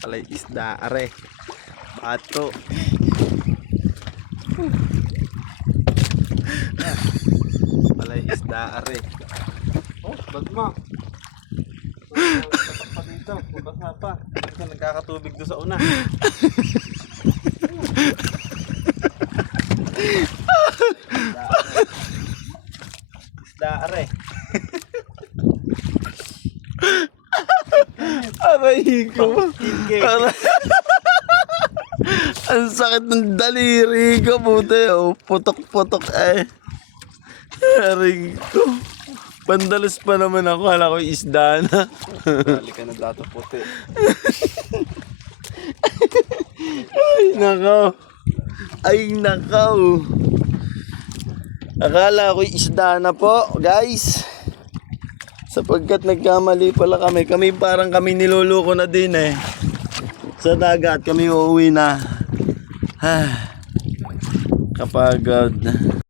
Palay isda are. Bato. Palay isda are. Oh, bagma. Tatak pa dito. Basa pa. Kasi nagkakatubig doon sa una. Isda are. Aray ko. Aray. Ang sakit ng daliri ko, buti. Oh, putok-putok eh. Aray ko. Pandalos pa naman ako. Hala ko isda na. Balik ka na dato puti. Ay, nakaw. Ay, nakaw. Akala ko isda na po, guys. Sapagkat nagkamali pala kami. Parang kami niloloko na din eh. Sa dagat kami uuwi na. Kapagod.